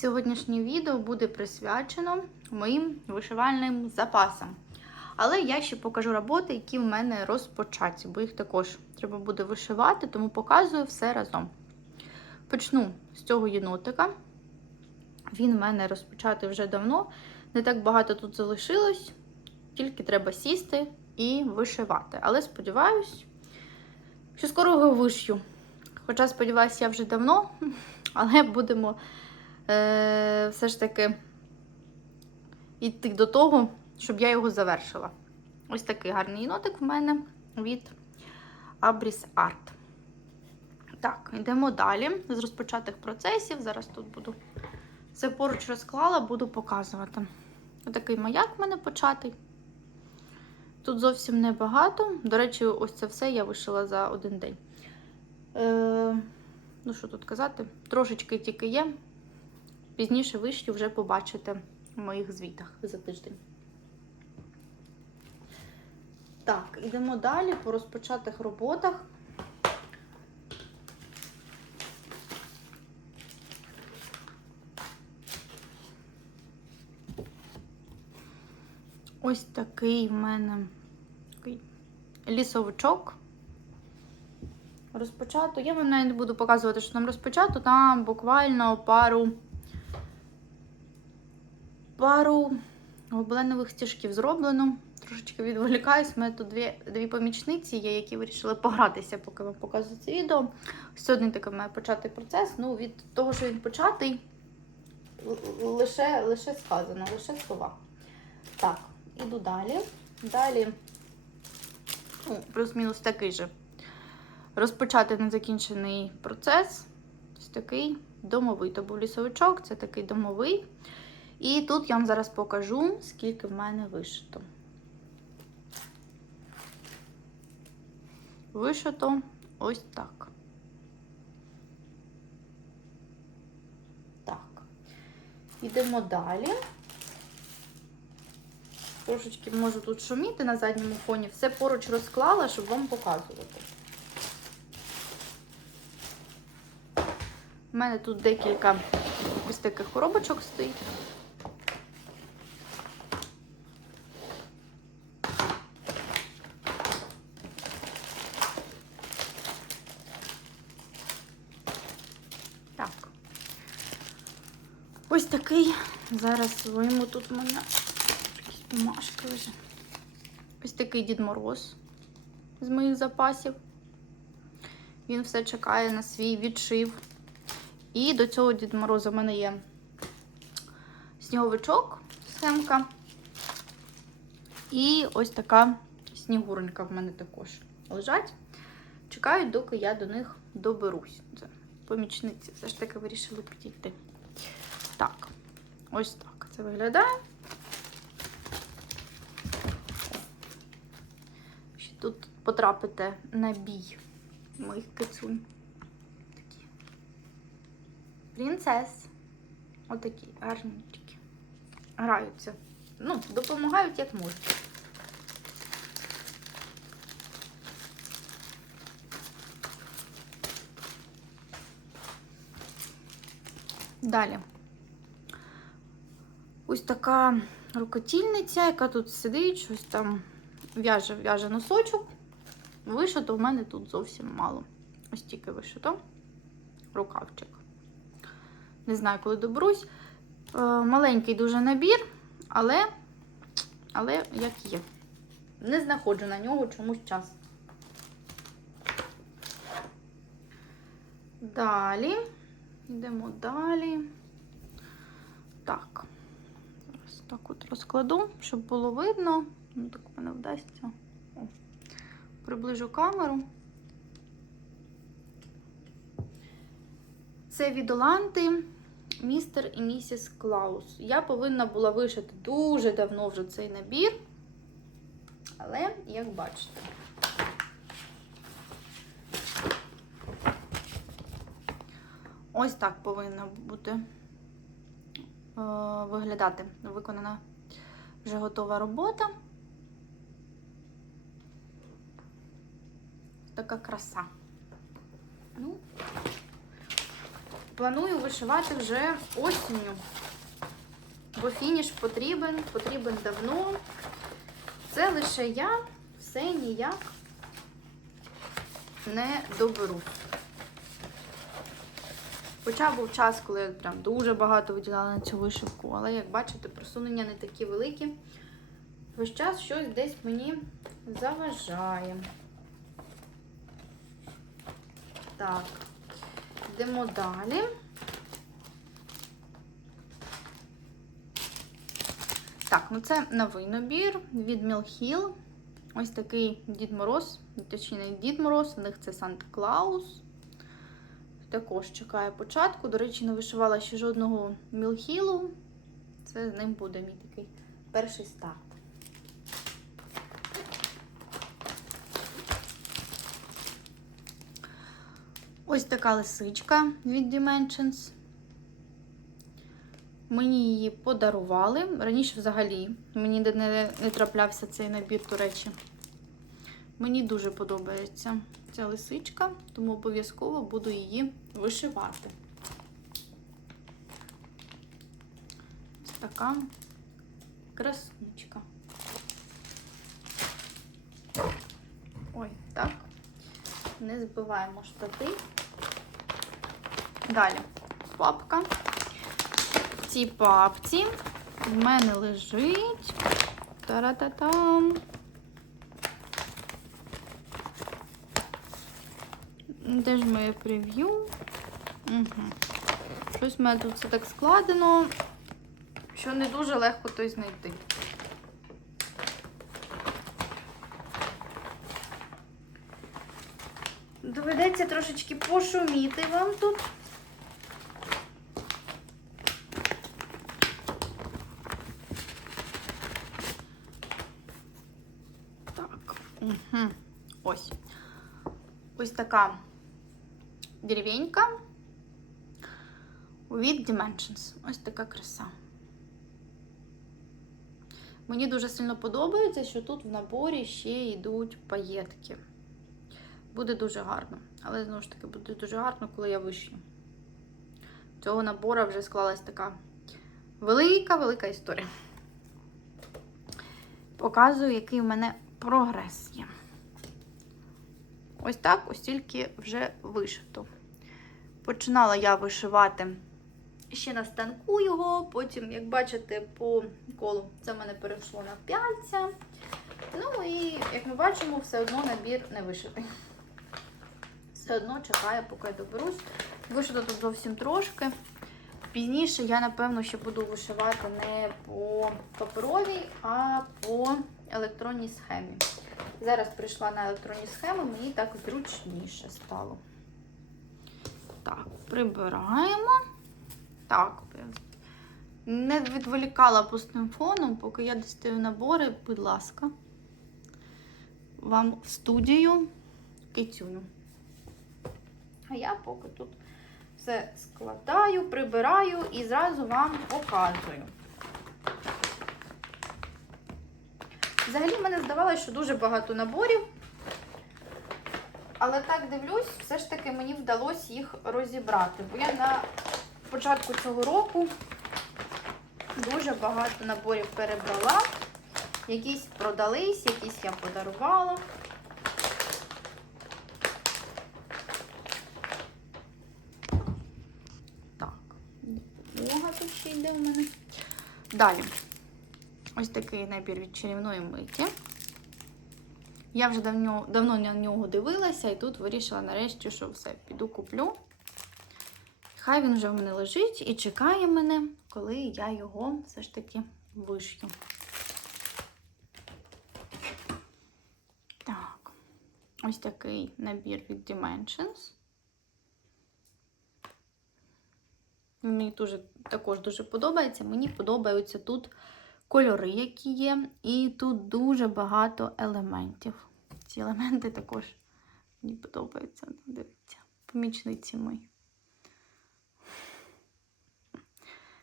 Сьогоднішнє відео буде присвячено моїм вишивальним запасам. Але я ще покажу роботи, які в мене розпочаті, бо їх також треба буде вишивати, тому показую все разом. Почну з цього єнотика. Він в мене розпочатий вже давно. Не так багато тут залишилось, тільки треба сісти і вишивати. Але сподіваюсь, що скоро його вишью. Хоча, сподіваюся, я вже давно, але будемо все ж таки йти до того, щоб я його завершила. Ось такий гарний нотик в мене від Abris Art. Так, йдемо далі з розпочатих процесів. Зараз тут буду все поруч розклала, буду показувати. Отакий маяк в мене початий. Тут зовсім небагато. До речі, ось це все я вишила за один день. Е, ну, що тут казати? Трошечки тільки є. Пізніше вишню вже побачите в моїх звітах за тиждень. Так, йдемо далі по розпочатих роботах. Ось такий в мене такий лісовичок. Розпочато. Я вам навіть не буду показувати, що там розпочато. Там буквально пару пару гобеленових стіжків зроблено. Трошечки відволікаюсь. У мене тут дві, дві помічниці є, які вирішили погратися, поки вам показую це відео. Сьогодні такий має початий процес. Ну, від того, що він початий, лише, лише сказано, лише слова. Так, іду далі. Далі, ну, плюс-мінус такий же. Розпочати незакінчений процес. Ось такий домовий. То був лісовичок, це такий домовий. І тут я вам зараз покажу, скільки в мене вишито. Вишито ось так. Так. Йдемо далі. Трошечки можу тут шуміти на задньому фоні. Все поруч розклала, щоб вам показувати. У мене тут декілька ось таких коробочок стоїть. Так. Ось такий. Зараз вийму тут в мене якісь бумажки вже. Ось такий Дід Мороз з моїх запасів. Він все чекає на свій відшив. І до цього Дід Мороза в мене є сніговичок, схемка. І ось така снігуренька в мене також лежать. Чекають, доки я до них доберусь. Помічниці все ж таки вирішили підійти. Так, ось так це виглядає. Ще тут потрапите на бій моїх кицунь. Такі. Принцес. Отакі гарненькі. Граються. Ну, допомагають як можуть. Далі. Ось така рукотільниця, яка тут сидить, щось там в'яже, в'яже носочок. Вишито в мене тут зовсім мало. Ось тільки вишито. Рукавчик. Не знаю, коли доберусь. Е, Маленький дуже набір, але, але як є. Не знаходжу на нього чомусь час. Далі. Йдемо далі. Так. Так от розкладу, щоб було видно. Ну, так в мене вдасться. О. Приближу камеру. Це від Оланти містер і місіс Клаус. Я повинна була вишити дуже давно вже цей набір. Але, як бачите, ось так повинна бути виглядати виконана вже готова робота. Така краса. Ну, планую вишивати вже осінню. Бо фініш потрібен, потрібен давно. Це лише я все ніяк не доберу. Хоча був час, коли я прям дуже багато виділяла на цю вишивку, але, як бачите, просунення не такі великі. Весь час щось десь мені заважає. Так, йдемо далі. Так, ну це новий набір від Мілхіл. Ось такий Дід Мороз, точніше, Дід Мороз, в них це Санта Клаус. Також чекає початку. До речі, не вишивала ще жодного Мілхілу. Це з ним буде мій такий перший старт. Ось така лисичка від Dimensions. Мені її подарували. Раніше взагалі мені не, траплявся цей набір, до речі. Мені дуже подобається ця лисичка, тому обов'язково буду її вишивати. Ось така красничка. Ой, так. Не збиваємо штати. Далі папка. В цій папці в мене лежить. Та-ра-та-там. Де ж моє прев'ю? Угу. Щось в мене тут все так складено, що не дуже легко той знайти. Доведеться трошечки пошуміти вам тут. Так, угу. ось. Ось така деревенька від Dimensions. Ось така краса. Мені дуже сильно подобається, що тут в наборі ще йдуть паєтки. Буде дуже гарно. Але, знову ж таки, буде дуже гарно, коли я вишню. Цього набору вже склалась така велика-велика історія. Показую, який в мене прогрес є. Ось так, ось тільки вже вишито. Починала я вишивати ще на станку його, потім, як бачите, по колу це в мене перейшло на п'яльця. Ну і, як ми бачимо, все одно набір не вишитий. Все одно чекаю, поки я доберусь. Вишито тут зовсім трошки. Пізніше я, напевно, ще буду вишивати не по паперовій, а по електронній схемі. Зараз прийшла на електронні схеми, мені так зручніше стало. Так, прибираємо. Так, не відволікала пустим фоном, поки я дістаю набори, будь ласка, вам в студію кицюню. А я поки тут все складаю, прибираю і зразу вам показую. Взагалі, мене здавалося, що дуже багато наборів. Але так дивлюсь, все ж таки мені вдалося їх розібрати. Бо я на початку цього року дуже багато наборів перебрала. Якісь продались, якісь я подарувала. Так, допомога тут ще йде у мене. Далі. Ось такий набір від чарівної миті. Я вже давно, давно на нього дивилася і тут вирішила нарешті, що все, піду куплю. Хай він вже в мене лежить і чекає мене, коли я його все ж таки вишью. Так, ось такий набір від Dimensions. Мені дуже, також дуже подобається. Мені подобаються тут кольори, які є, і тут дуже багато елементів. Ці елементи також мені подобаються. Дивіться, помічниці мої.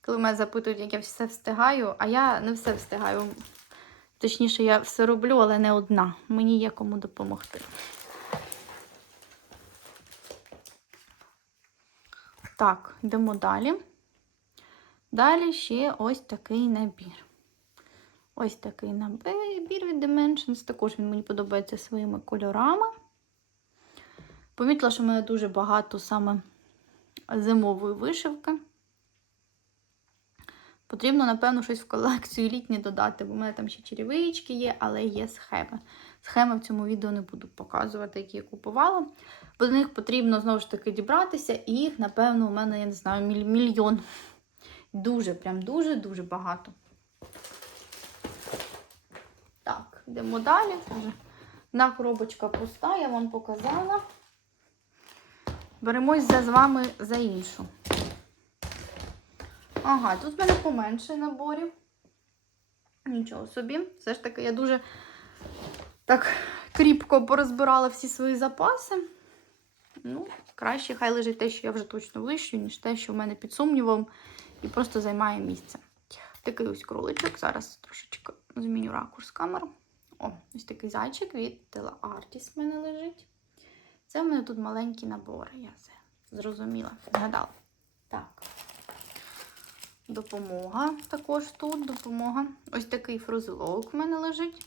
Коли мене запитують, як я все встигаю, а я не все встигаю. Точніше, я все роблю, але не одна. Мені є кому допомогти. Так, йдемо далі. Далі ще ось такий набір. Ось такий набір від Dimensions. Також він мені подобається своїми кольорами. Помітила, що в мене дуже багато саме зимової вишивки. Потрібно, напевно, щось в колекцію літні додати, бо в мене там ще черевички є, але є схеми. Схеми в цьому відео не буду показувати, які я купувала. Бо до них потрібно знову ж таки дібратися, і їх, напевно, у мене, я не знаю, мільйон. Дуже, прям дуже-дуже багато. Так, йдемо далі. Одна коробочка пуста, я вам показала. Беремось за з вами за іншу. Ага, тут в мене поменше наборів. Нічого собі. Все ж таки, я дуже так кріпко порозбирала всі свої запаси. Ну, краще хай лежить те, що я вже точно вищу, ніж те, що в мене під сумнівом і просто займає місце. Такий ось кроличок. Зараз трошечки зміню ракурс камеру. О, ось такий зайчик від Tela Artis в мене лежить. Це в мене тут маленькі набори, я все зрозуміла, згадала. Так. Допомога також тут, допомога. Ось такий фрузелок в мене лежить.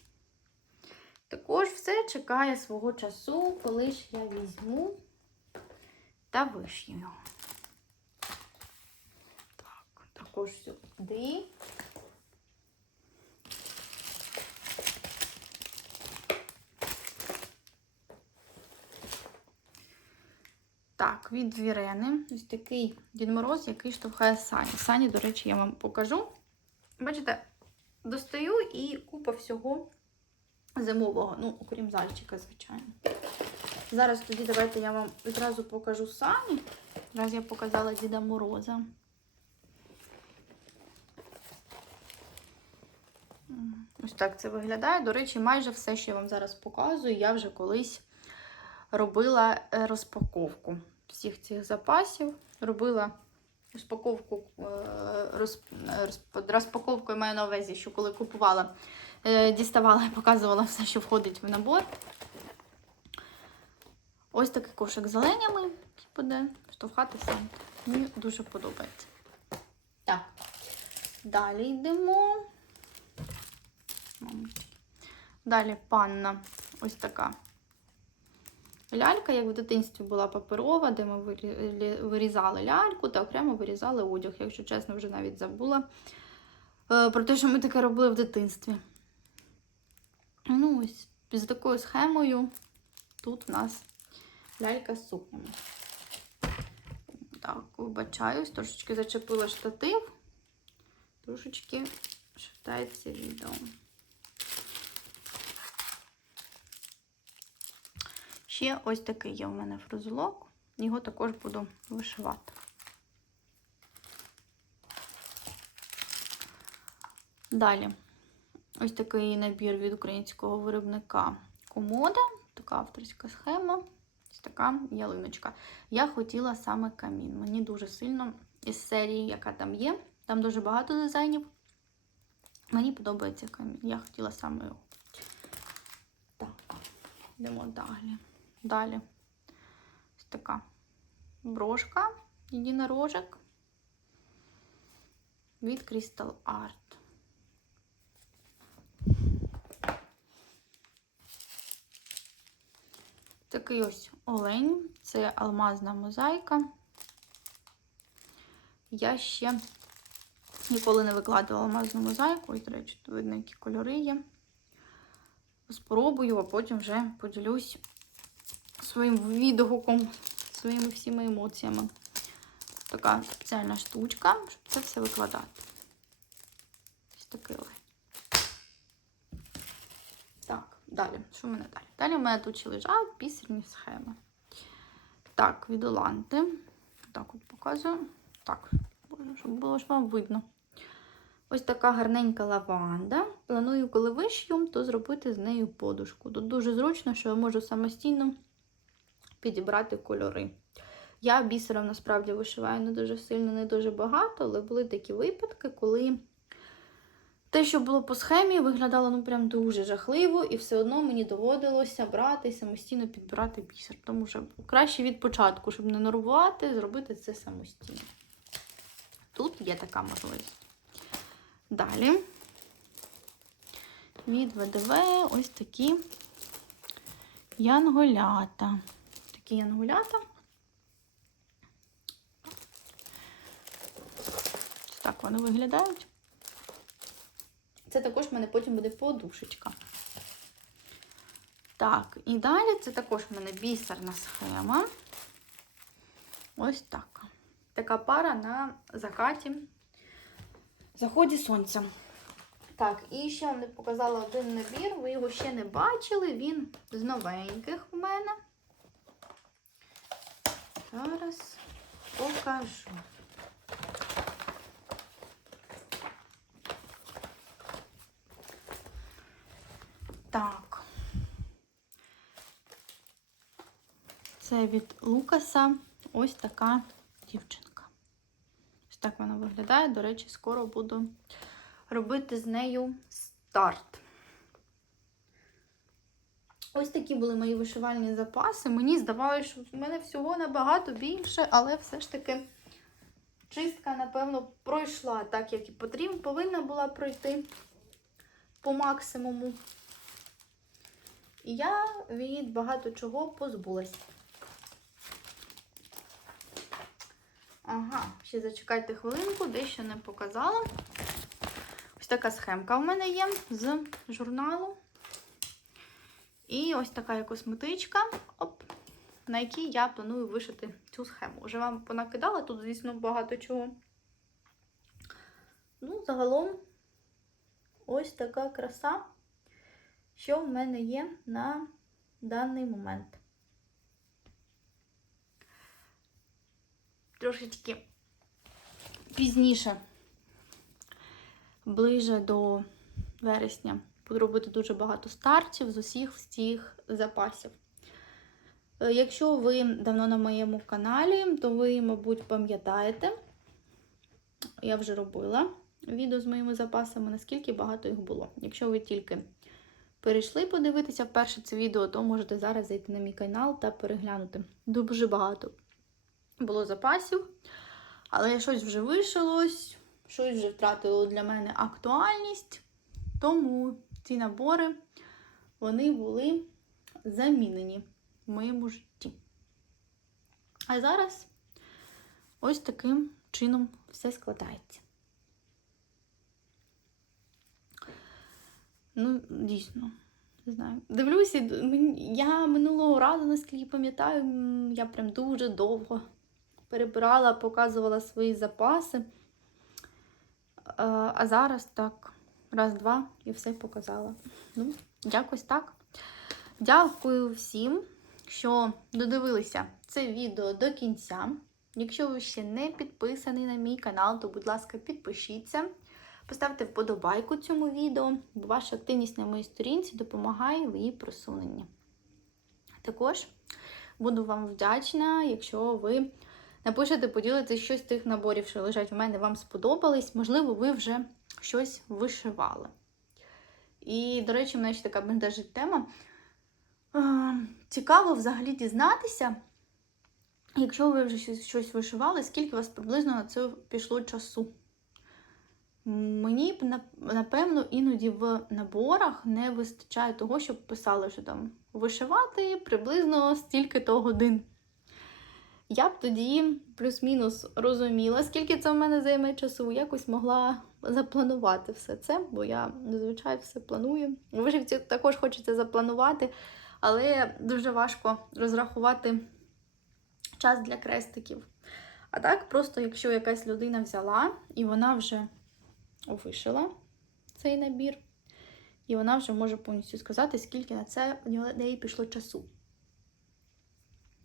Також все чекає свого часу, коли ж я візьму та вишью його. Так, також сюди. Так, від Вірени. Ось такий Дід Мороз, який штовхає Сані. Сані, до речі, я вам покажу. Бачите, достаю і купа всього зимового, ну, окрім зальчика, звичайно. Зараз тоді давайте я вам відразу покажу Сані. Раз я показала Діда Мороза. Ось так це виглядає. До речі, майже все, що я вам зараз показую, я вже колись робила е, розпаковку всіх цих запасів. Робила розпаковку, е, роз, розпаковку я маю на увазі, що коли купувала, е, діставала і показувала все, що входить в набор. Ось такий кошик з оленями, який буде штовхати Санта. Мені дуже подобається. Так, далі йдемо. Далі панна ось така лялька, як в дитинстві була паперова, де ми вирізали ляльку та окремо вирізали одяг. Якщо чесно, вже навіть забула е, про те, що ми таке робили в дитинстві. Ну, ось з такою схемою тут в нас лялька з сукнями. Так, вибачаюсь, трошечки зачепила штатив, трошечки шатається відео. Ще ось такий є у мене фрузелок. Його також буду вишивати. Далі, ось такий набір від українського виробника комода. Така авторська схема. Ось така ялиночка. Я хотіла саме камін. Мені дуже сильно із серії, яка там є. Там дуже багато дизайнів. Мені подобається камін. Я хотіла саме його. Так, йдемо далі. Далі ось така брошка, єдинорожок від Crystal Art. Такий ось олень, це алмазна мозаїка. Я ще ніколи не викладала алмазну мозаїку. Ось, до речі, тут видно, які кольори є. Спробую, а потім вже поділюсь своїм відгуком, своїми всіми емоціями. Така спеціальна штучка, щоб це все викладати. Ось олень. Так, далі. Що в мене далі? Далі в мене тут ще лежать бісерні схеми. Так, від Оланти. Так от показую. Так, щоб було ж вам видно. Ось така гарненька лаванда. Планую, коли вишью, то зробити з нею подушку. Тут дуже зручно, що я можу самостійно підібрати кольори. Я бісером насправді вишиваю не дуже сильно, не дуже багато, але були такі випадки, коли Те, що було по схемі, виглядало ну прям дуже жахливо, і все одно мені доводилося брати і самостійно підбирати бісер. Тому що краще від початку, щоб не нервувати, зробити це самостійно. Тут є така можливість. Далі від ВДВ ось такі янголята. Такі янголята. Так вони виглядають. Це також в мене потім буде подушечка. Так, і далі це також в мене бісерна схема. Ось так. Така пара на закаті, заході сонця. Так, і ще вам не показала один набір, ви його ще не бачили, він з новеньких у мене. Зараз покажу. Так. Це від Лукаса ось така дівчинка. Ось так вона виглядає. До речі, скоро буду робити з нею старт. Ось такі були мої вишивальні запаси. Мені здавалося, що в мене всього набагато більше, але все ж таки чистка, напевно, пройшла так, як і потрібно, повинна була пройти по максимуму. І я від багато чого позбулась. Ага, ще зачекайте хвилинку, дещо не показала. Ось така схемка в мене є з журналу. І ось така косметичка, оп, на якій я планую вишити цю схему. Вже вам понакидала, тут, звісно, багато чого. Ну, загалом, ось така краса, що в мене є на даний момент. Трошечки пізніше, ближе до вересня, буду дуже багато стартів з усіх всіх запасів. Е, Якщо ви давно на моєму каналі, то ви, мабуть, пам'ятаєте, я вже робила відео з моїми запасами, наскільки багато їх було. Якщо ви тільки перейшли подивитися вперше це відео, то можете зараз зайти на мій канал та переглянути. Дуже багато було запасів, але щось вже вишилось, щось вже втратило для мене актуальність. Тому ці набори вони були замінені в моєму житті. А зараз ось таким чином все складається. Ну, дійсно, не знаю. Дивлюся, я минулого разу, наскільки пам'ятаю, я прям дуже довго перебирала, показувала свої запаси. А, зараз так, раз-два і все показала. Ну, якось так. Дякую всім, що додивилися це відео до кінця. Якщо ви ще не підписані на мій канал, то, будь ласка, підпишіться. Поставте вподобайку цьому відео, бо ваша активність на моїй сторінці допомагає в її просуненні. Також буду вам вдячна, якщо ви напишете, поділитесь щось з тих наборів, що лежать у мене, вам сподобались. Можливо, ви вже щось вишивали. І, до речі, в мене ще така бентежить тема. Цікаво взагалі дізнатися, якщо ви вже щось вишивали, скільки у вас приблизно на це пішло часу. Мені б, напевно, іноді в наборах не вистачає того, щоб писали, що там вишивати приблизно стільки-то годин. Я б тоді плюс-мінус розуміла, скільки це в мене займе часу, якось могла запланувати все це, бо я зазвичай все планую. У вишивці також хочеться запланувати, але дуже важко розрахувати час для крестиків. А так, просто якщо якась людина взяла і вона вже вишила цей набір, і вона вже може повністю сказати, скільки на це в неї пішло часу.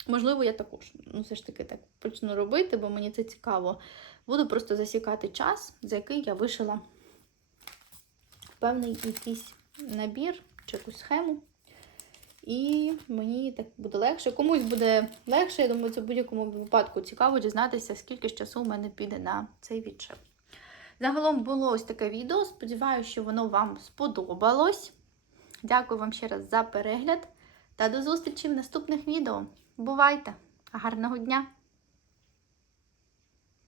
Можливо, я також ну, все ж таки так почну робити, бо мені це цікаво. Буду просто засікати час, за який я вишила певний якийсь набір чи якусь схему. І мені так буде легше. Комусь буде легше, я думаю, це в будь-якому випадку цікаво дізнатися, скільки ж часу в мене піде на цей відшив. Загалом було ось таке відео. Сподіваюся, що воно вам сподобалось. Дякую вам ще раз за перегляд та до зустрічі в наступних відео. Бувайте! Гарного дня!